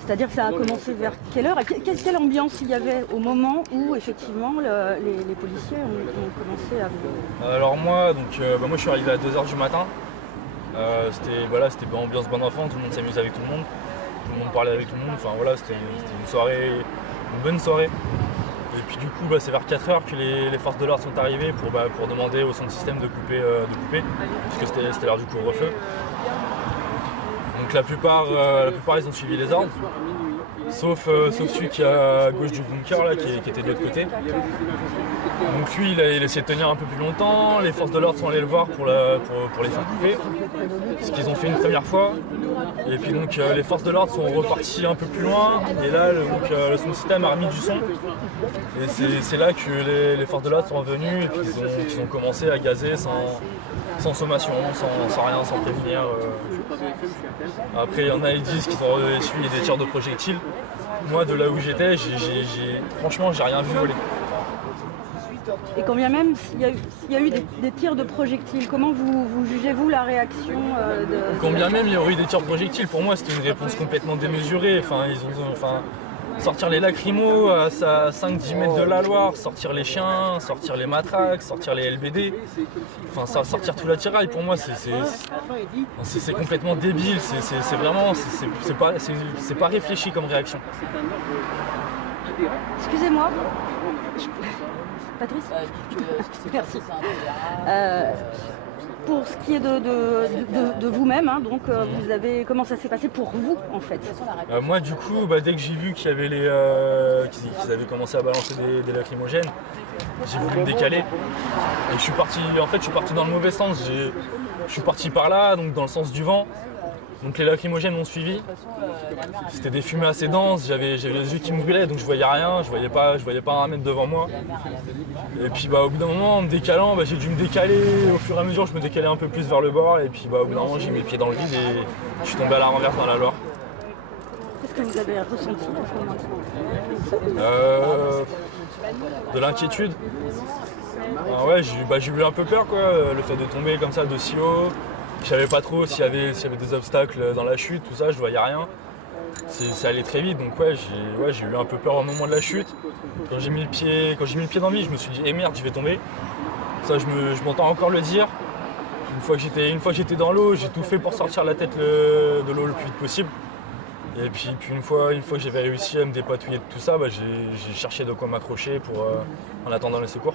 C'est-à-dire que ça a commencé vers quelle heure? Quelle ambiance il y avait au moment où effectivement les policiers ont commencé à vous... Alors moi, moi je suis arrivé à 2h du matin. C'était ambiance bon enfant, tout le monde s'amusait avec tout le monde. Tout le monde parlait avec tout le monde. Enfin voilà, c'était une soirée, une bonne soirée. Et puis du coup, c'est vers 4h que les forces de l'ordre sont arrivées pour demander au son de système de couper, puisque c'était l'heure du couvre-feu. Donc la plupart ils ont suivi les ordres, sauf celui qui est à gauche du bunker là, qui était de l'autre côté. Donc lui il a essayé de tenir un peu plus longtemps, les forces de l'ordre sont allées le voir pour les faire couper, ce qu'ils ont fait une première fois. Et puis donc les forces de l'ordre sont reparties un peu plus loin, et là le son système a remis du son. Et c'est là que les forces de l'ordre sont revenues et qu'ils ont commencé à gazer sans sommation, sans rien, sans prévenir. Après, il y en a, ils disent qu'ils ont essuyé des tirs de projectiles. Moi, de là où j'étais, franchement, j'ai rien vu voler. Et quand bien même s'il y a eu des tirs de projectiles, comment vous jugez-vous la réaction Quand bien même il y aurait eu des tirs de projectiles, pour moi, c'était une réponse complètement démesurée. Sortir les lacrymos à 5-10 mètres de la Loire, sortir les chiens, sortir les matraques, sortir les LBD, sortir tout l'attirail, pour moi c'est complètement débile, c'est pas réfléchi comme réaction. Excusez-moi. Patrice. Merci. Pour ce qui est de vous-même, comment ça s'est passé pour vous en fait? Moi du coup, dès que j'ai vu qu'il y avait qu'ils avaient commencé à balancer des lacrymogènes, j'ai voulu me décaler. Et je suis parti dans le mauvais sens. Je suis parti par là, donc dans le sens du vent. Donc les lacrymogènes m'ont suivi. C'était des fumées assez denses, j'avais les yeux qui me brûlaient, donc je voyais rien, je voyais pas un mètre devant moi. Et puis au bout d'un moment, en me décalant, j'ai dû me décaler. Au fur et à mesure, je me décalais un peu plus vers le bord. Et puis au bout d'un moment, j'ai mis les pieds dans le vide et je suis tombé à la renverse dans la Loire. Qu'est-ce que vous avez ressenti à ce moment-là? De l'inquiétude. Ouais, j'ai eu un peu peur, quoi, le fait de tomber comme ça de si haut. Je savais pas trop s'il y avait des obstacles dans la chute, tout ça, je voyais rien. Ça allait très vite, donc j'ai eu un peu peur au moment de la chute. Quand j'ai mis le pied dans le vide, je me suis dit, merde, je vais tomber. Ça, je m'entends encore le dire. Une fois que j'étais dans l'eau, j'ai tout fait pour sortir la tête de l'eau le plus vite possible. Et puis une fois que j'avais réussi à me dépatouiller de tout ça, j'ai cherché de quoi m'accrocher en attendant les secours.